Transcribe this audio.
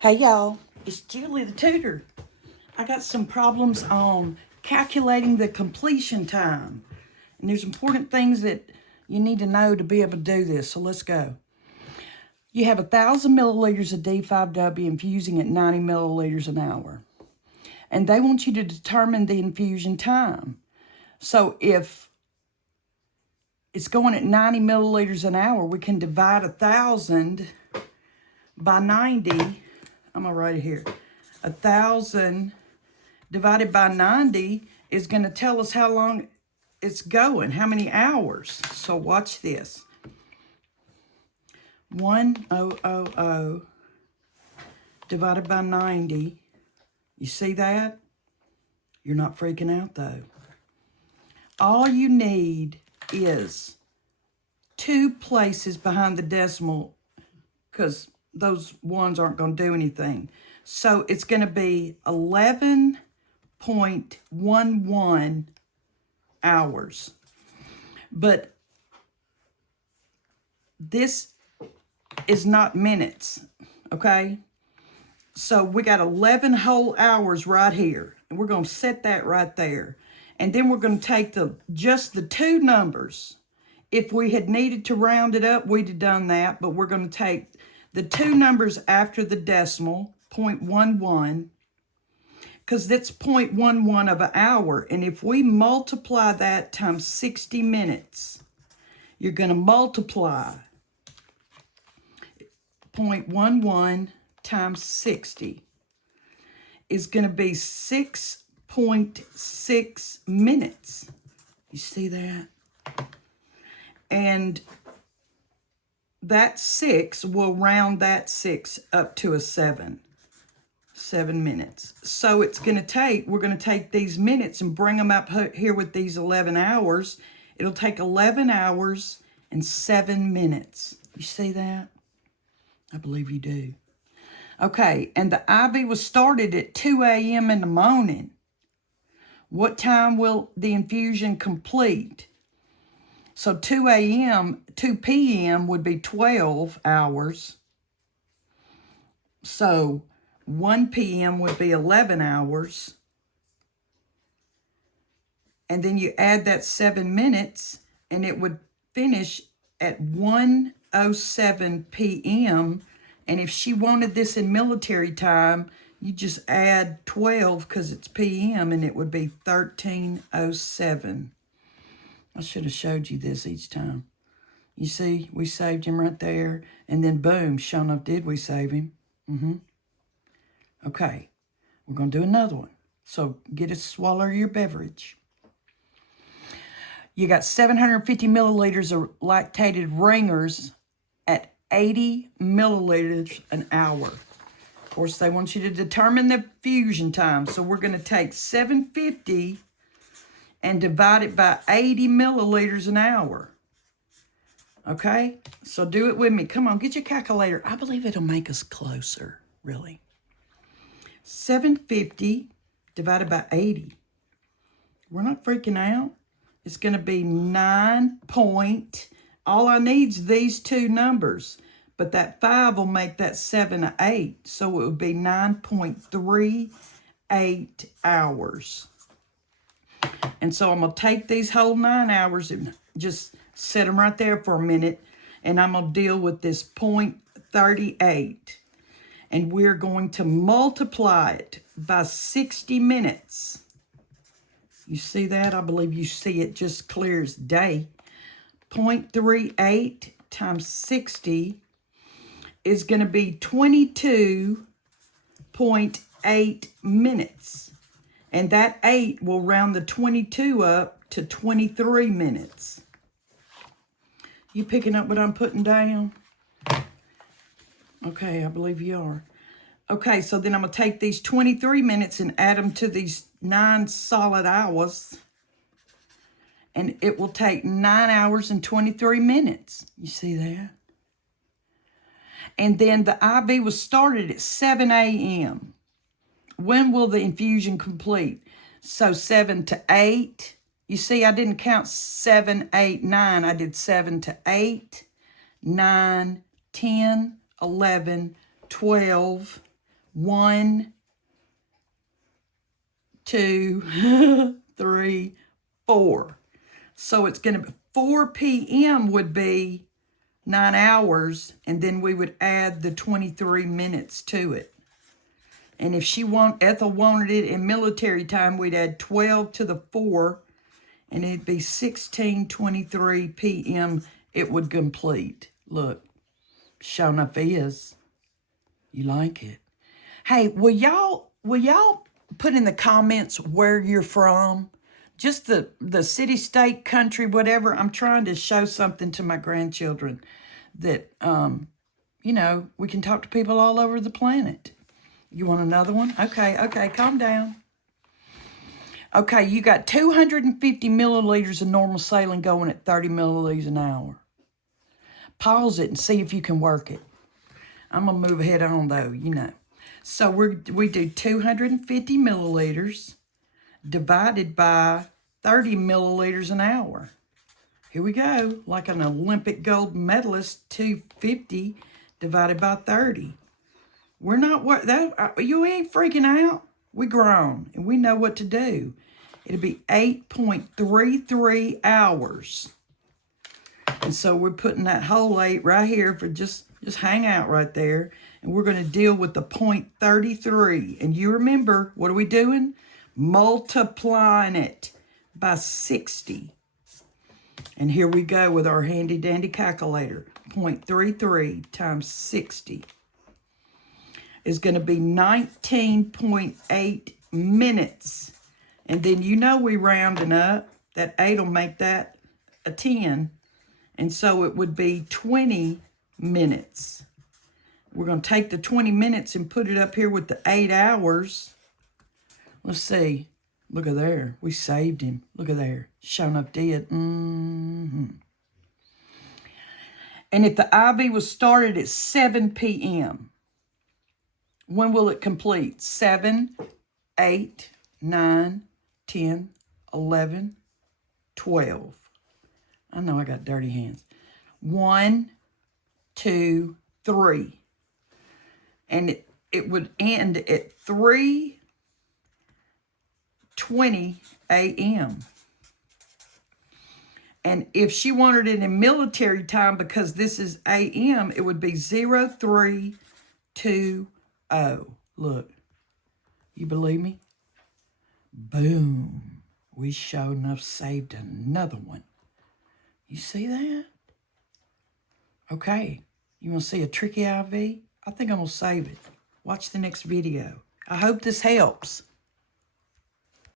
Hey y'all, it's Julie the tutor. I got some problems on calculating the completion time. And there's important things that you need to know to be able to do this. So let's go. You have 1,000 milliliters of D5W infusing at 90 milliliters an hour. And they want you to determine the infusion time. So if it's going at 90 milliliters an hour, we can divide 1,000 by 90. I'm going to write it here. 1,000 divided by 90 is going to tell us how long it's going, how many hours. So watch this. 1,000 divided by 90. You see that? You're not freaking out though. All you need is 2 places behind the decimal, because those ones aren't going to do anything. So it's going to be 11.11 hours. But this is not minutes, okay? So we got 11 whole hours right here. And we're going to set that right there. And then we're going to take just the 2 numbers. If we had needed to round it up, we'd have done that. But we're going to take the 2 numbers after the decimal, 0.11, because that's 0.11 of an hour. And if we multiply that times 60 minutes, you're going to multiply 0.11 times 60 is going to be 6.6 minutes. You see that? And that 6 will round that 6 up to a 7. 7 minutes. So it's going to take, we're going to take these minutes and bring them up here with these 11 hours. It'll take 11 hours and 7 minutes. You see that? I believe you do. Okay, and the IV was started at 2 a.m. in the morning. What time will the infusion complete? So 2 p.m. would be 12 hours. So 1 p.m. would be 11 hours. And then you add that 7 minutes, and it would finish at 1:07 p.m. And if she wanted this in military time, you just add 12 because it's p.m. and it would be 13:07. I should have showed you this each time. You see, we saved him right there. And then boom, sure enough, did we save him? Okay, we're going to do another one. So get a swallow your beverage. You got 750 milliliters of lactated ringers at 80 milliliters an hour. Of course, they want you to determine the fusion time. So we're going to take 750 and divide it by 80 milliliters an hour. Okay? So do it with me. Come on, get your calculator. I believe it'll make us closer, really. 750 divided by 80. We're not freaking out. It's going to be 9 point. All I need is these 2 numbers. But that 5 will make that 7 or 8. So it would be 9.38 hours. And so I'm going to take these whole 9 hours and just set them right there for a minute. And I'm going to deal with this 0.38. And we're going to multiply it by 60 minutes. You see that? I believe you see it just clear as day. 0.38 times 60 is going to be 22.8 minutes. And that 8 will round the 22 up to 23 minutes. You picking up what I'm putting down? Okay, I believe you are. Okay, so then I'm going to take these 23 minutes and add them to these 9 solid hours. And it will take 9 hours and 23 minutes. You see that? And then the IV was started at 7 a.m. When will the infusion complete? So 7 to 8. You see, I didn't count 7, 8, 9. I did 7 to 8, 9, 10, 11, 12, 1, 2, 3, 4. So it's going to be 4 p.m. would be 9 hours, and then we would add the 23 minutes to it. And if Ethel wanted it in military time, we'd add 12 to the 4, and it'd be 16:23 p.m. it would complete. Look, sure enough is. You like it? Hey, will y'all put in the comments where you're from? Just the city, state, country, whatever. I'm trying to show something to my grandchildren that, you know, we can talk to people all over the planet. You want another one? Okay, calm down. Okay, you got 250 milliliters of normal saline going at 30 milliliters an hour. Pause it and see if you can work it. I'm going to move ahead on, though, you know. So we do 250 milliliters divided by 30 milliliters an hour. Here we go. Like an Olympic gold medalist, 250 divided by 30. We're not what that you ain't freaking out. We grown and we know what to do. It'll be 8.33 hours. And so we're putting that whole 8 right here for just hang out right there. And we're going to deal with the 0.33. And you remember, what are we doing? Multiplying it by 60. And here we go with our handy dandy calculator. 0.33 times 60 is going to be 19.8 minutes. And then you know we rounding up. That 8 will make that a 10. And so it would be 20 minutes. We're going to take the 20 minutes and put it up here with the 8 hours. Let's see. Look at there. We saved him. Look at there. Sure enough did. And if the IV was started at 7 p.m., when will it complete? 7, 8, 9, 10, 11, 12. I know I got dirty hands. 1, 2, 3. And it would end at 3:20 a.m. And if she wanted it in military time, because this is a.m., it would be 0320. Look, you believe me? Boom. We sure enough saved another one. You see that? Okay. You want to see a tricky IV? I think I'm going to save it. Watch the next video. I hope this helps.